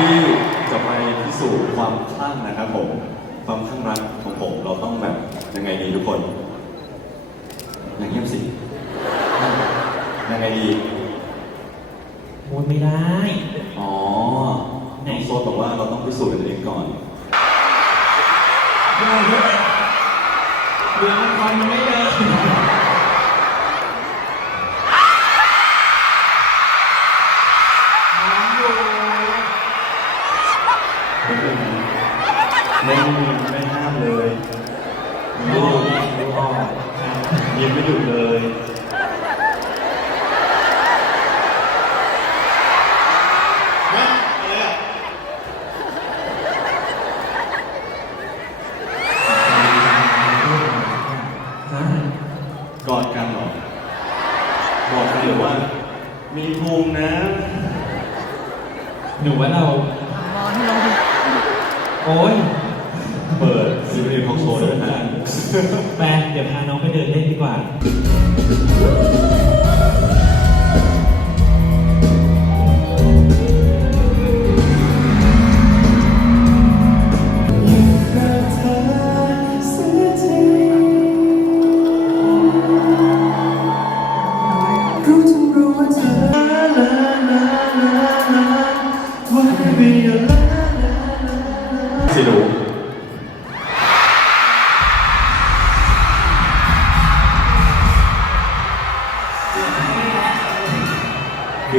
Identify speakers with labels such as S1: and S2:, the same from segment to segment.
S1: ที่จะไปพิสูจน์ความคลั่งนะครับผมความคลั่งรักของผมเราต้องแบบยังไงดีทุกคนอย่างเงียบสิยังไงดี
S2: พูดไม่ได้
S1: อ๋อน้องโซนบอกว่าเราต้องพิสูจน์กันเองก่อน
S2: เดี๋ยวมันคอนมันไม่เดิน
S1: ไม่ไม่ห้ามเลย
S2: ดูกดูออก
S1: ยิ้มไม่หยุดเลย
S2: ฮะ
S1: กอดกันเหรอ บอกกันหรือว่า มีภูมินะ
S2: หนูว่าเรา โอ้ย
S1: เปิดซีรีส์ของโซนด้วยนะ
S2: แปเดี๋ยวพาน้องไปเดินเล่นดีกว่า
S1: สิ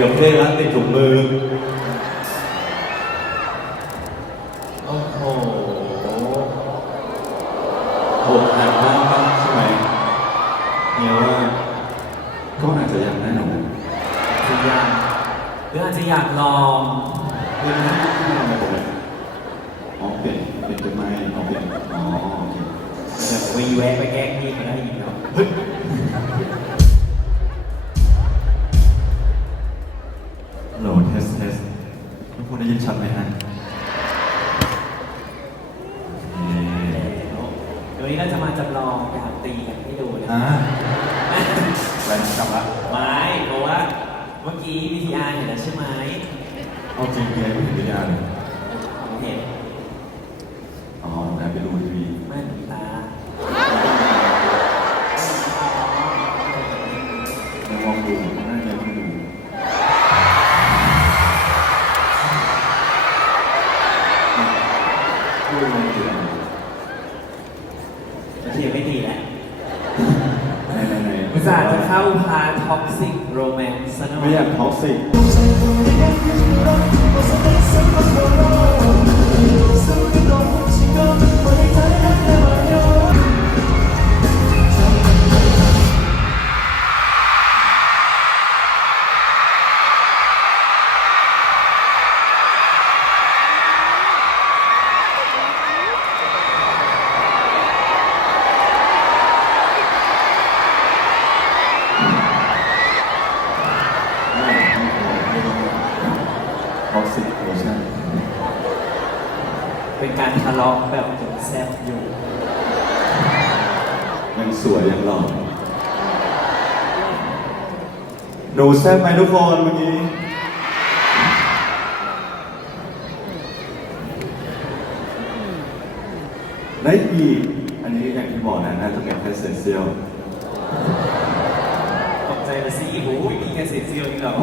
S1: เกือบเพลรัดติดถุงมือ นนี้เรา
S2: จะมาจำลองการตีกันให้ดูนะ
S1: อ่าแรงกลับละ
S2: ไม่เพราะว่าเมื่อกี้ VTR เห็นแล้วใช่ไหม
S1: เอาจริงเกมไม่เห็นวิญญาณเลย ไม่ดี
S2: แล้ว
S1: ไหนไหนไหน
S2: อุตส่าห์จะเข้าพาท็อกซิกโรแมนต์ซะหน่อย
S1: ไม่อยากท็อกซิกะ
S2: เลาะแบบแซ่บอยู่
S1: ยังสวยยังหล่อหนูแซ่บไหมทุกคนเมื่อกี้ ได้อีก อันนี้อย่างที่บอกนะน่าจะเป็นแค่เซนเซียล
S2: ตกใจเลยสิโอ้ยมีแค่เศษเสี้ยวนี่เหรอ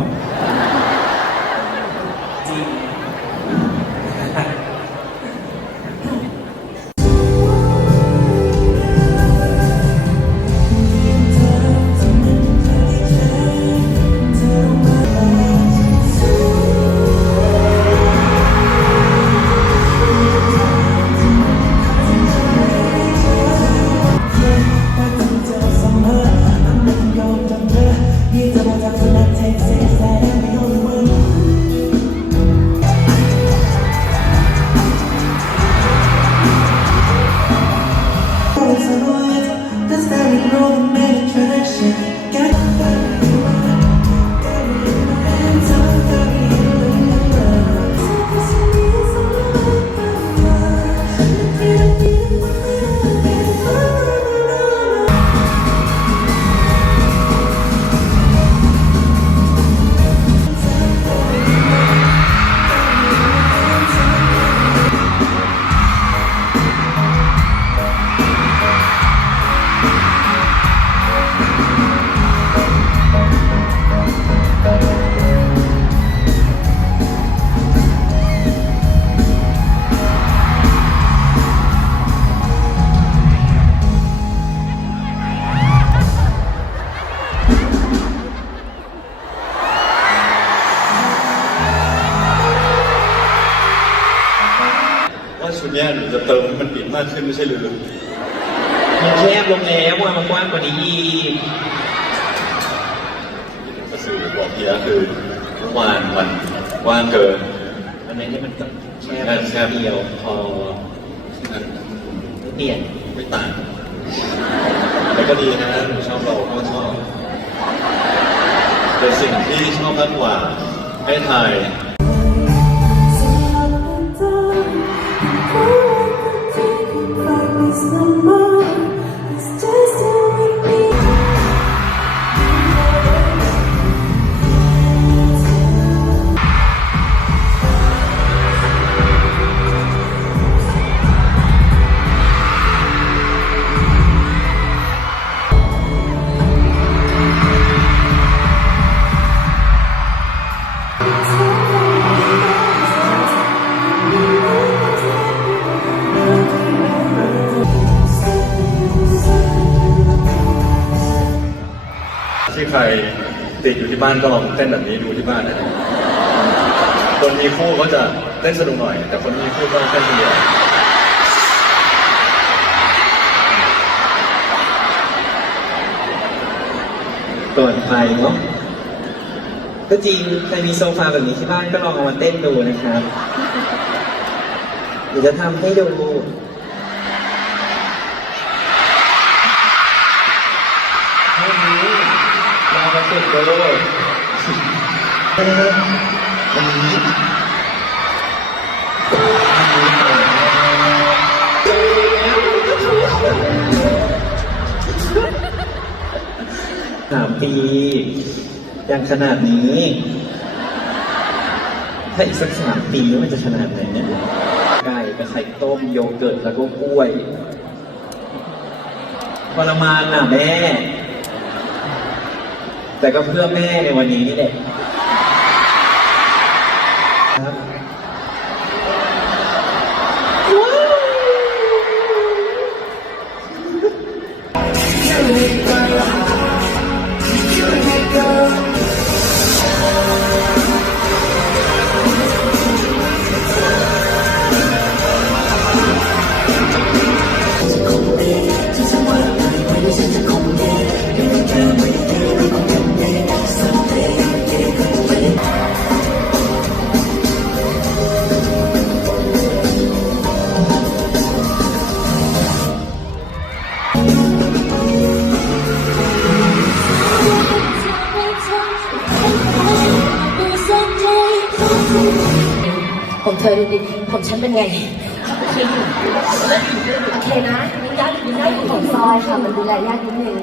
S2: า
S1: นมั
S2: นว่าง
S1: เกิน
S2: อันนี้นี่มันก็แคบ
S1: แคบแคบ
S2: เดียวพอ
S1: นั้น
S2: ไม่เปลี่ยน
S1: ไม่ต่างแต่ก็ดีนะหนูชอบเราก็ชอบแต่สิ่งที่ชอบมากกว่าให้ถ่าย
S3: It's
S1: ที่บ้านก็ลองเต้นแบบนี้ดูที่บ้านนะคนมีคู่ก็จะเต้นสนุกหน่อย แต่คนมีคู่ก็เต้นคนเดียว
S2: ก่อนไปเนาะก็จริงใครมีโซฟาแบบนี้ที่บ้านก็ลองเอามาเต้นดูนะครับเดี๋ยวจะทำให้ดู แค่นี้ เราก็สุดเลยอันนี้อันนี้สามปี ยังขนาดนี้ ถ้าอีกสักสามปีมันจะขนาดไหนเนี่ยไก่กับไข่ต้มโยเกิร์ตแล้วก็กล้วยทรมานน่ะแม่ แต่ก็เพื่อแม่ในวันนี้นี่แหละ
S4: นะยังยากยังยากอยู่ของซอยค่ะ มันดูแลยากนิดนึง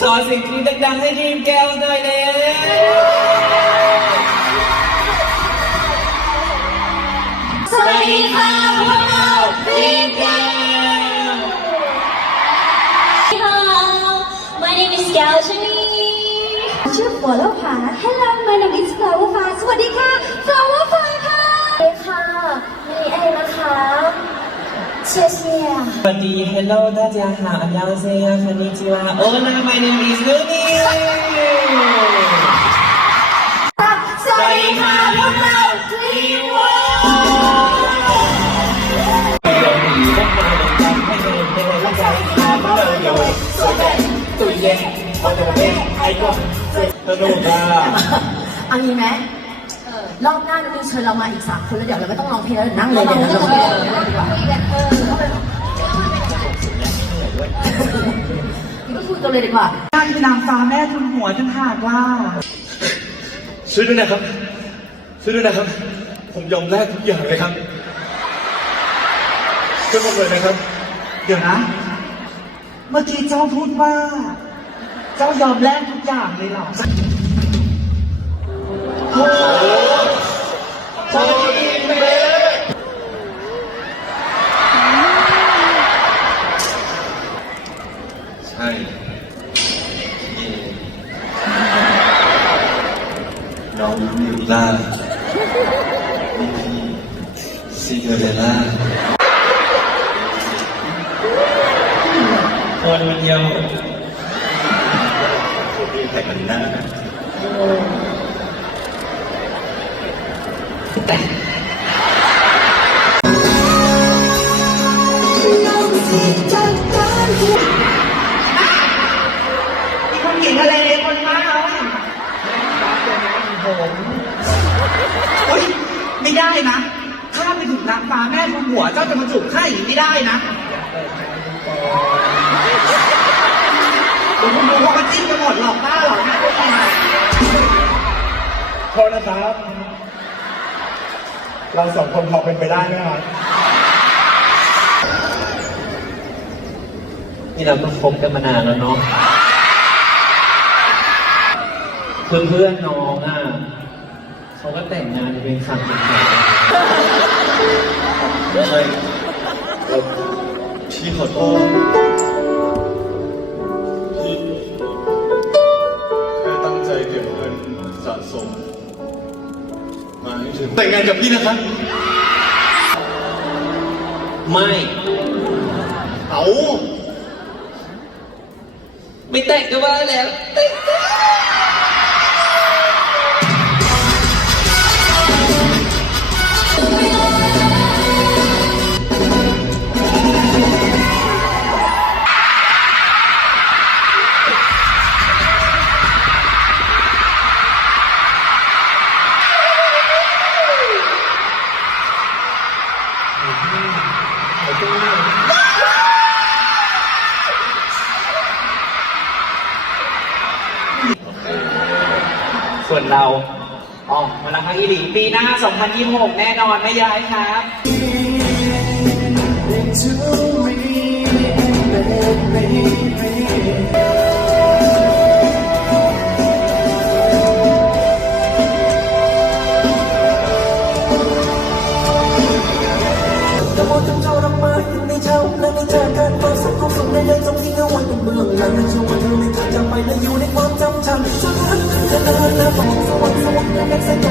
S2: ขอเสิ่งกรีดดังๆให้ทีมแก้วหน่อยเลย
S4: สวัสดีค่ะพวกเราทีมแก Hello my name is Gal Chani ชื่อฝัวแล้า Hello my name is Flower ฟ้าสวัสดีค่ะ Flower ฟ้าค่ะสวัสดีค่ะ มีเอนะคะ เชียร์เชียร์
S2: สวัสดี Hello 大家好안녕하세요こんにちは Hola my name is Luni
S4: สวัสดีค่ะพวกเราทีมวอ
S2: สนุกอ่ะ
S4: เอางี้ไหมรอบหน้าเราเชิญเรามาอีกสามคนแล้วเดี๋ยวเราไม่ต้องร้องเพลงแล้วเดี๋ยวนั่งเลยเดี๋ยวเราร้องเพลงเลยดีกว่า ก็คุยกันเลยดีกว่า
S5: ท่านคือนางฟ้าแม่ทุนหัวจนหากว่า
S1: ช่วยด้วยนะครับช่วยด้วยนะครับ ผมยอมแลกทุกอย่างเลยครับช่วยผมเลยนะครับ
S5: เดี๋ยวนะ เมื่อกี้เจ้าพูดว่า เจ้ายอมแลกทุกอย่างเลยเหรอ
S1: โชว์ดีเม ให้มีน้องมิวลามีซิเดเรล่า
S2: คนมันเดี
S3: ยว
S5: มีใครกันน้าแต่ โอ๊ยไม่ได้นะถ้าไปถึงนางฟ้าแม่ทุนหัวเจ้าจะมาจูบข้าอย่างนี้ไม่ได้นะเดี๋ยวคุณดูว่ามันจิ้มกันหมดหรอกป้าหรอกนะพวกนี้
S6: โทษนะครับ เราสองคนพอเป็นไปได้ไหมครับ
S2: นี่เราก็คบกันมานานแล้วเนาะเพื่อนเพื่อนๆน้องอะ เขาก็แต่งงานจะเป็นฝั่งเป็นฝา
S1: ใช่เราพี่ขอโทษพี่แค่ตั้งใจเก็บเงินสะสมมาให้ถึงแต่งงานกับพี่นะครับ
S2: ไม่
S1: เอา
S2: ไม่แต่งก็ว่าแล้วแต่ง
S5: เราอ๋อมาลังครั้งอีหลีปีหน้า 2026 แน่นอนไม่ย้ายครับ
S3: แต่ จ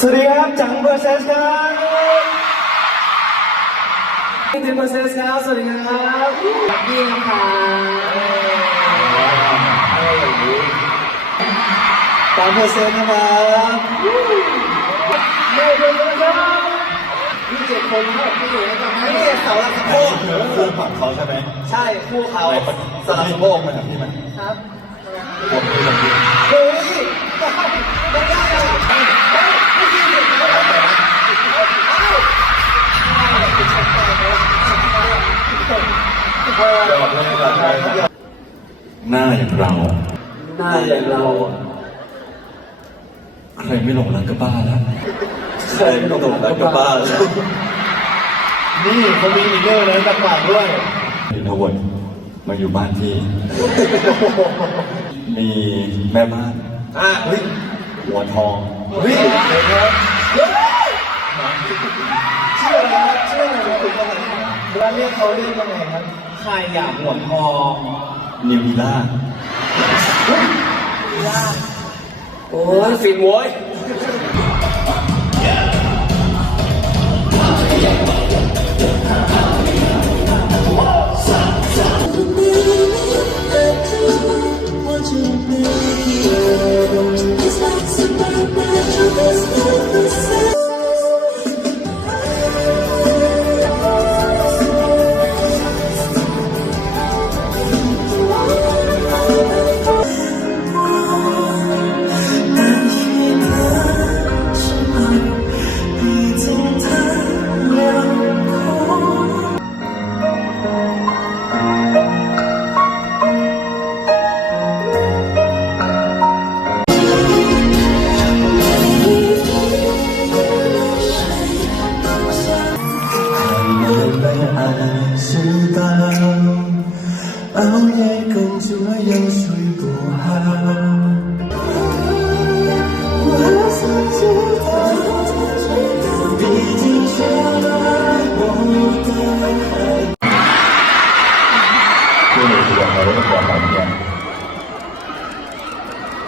S3: สวัสดีค
S6: รับจังเบอร์เซสครับจังเบอร์เซสครับ สวัสดีครับลักกี้นะครับตามเปอร์เซ็นต์นะครับเย้เย้เย้ครับมีเจ็ดคนครับที่อยู่ในกรรมการนี่เสาหลักสะโพก
S1: คู่ฝั่งเขาใช่ไหม
S6: ใช่คู่เขา
S1: อะไรสลับสะโพกมันกับพี่มัน
S6: ครับ
S1: ผมพี่มันพี่
S6: เฮ้ยไม่ได้
S1: หน้าอย่างเรา
S6: หน้าอย่างเราอะ
S1: ใครไม่หลงรักก็บ้าแล้ว
S6: เคยหลงรักกับบ้านนี่เขามีอินเนอร์นะต่างๆด้วย
S1: อินทวนมาอยู่บ้านพี่ มีแม่บ้าน
S6: อะเฮ้ย
S1: หัวทอง
S6: เฮ้ยเดี๋ยวครับ ชื่ออะไรครับชื่ออะไรเป็นคุณอะไรเวลาเรียกเขาเรียกยังไงครับ
S5: ใครอยากหัวทอง
S1: นิววิล่า
S6: โอ้ยฟินโว้ย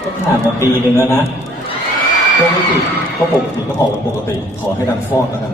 S6: ก็ถา
S2: มาปีหนึ่งแล้วนะ
S1: ก็ไม่ติดก็ปกติก็ออกเป็นปกติขอให้ดังฟอดแล้วกัน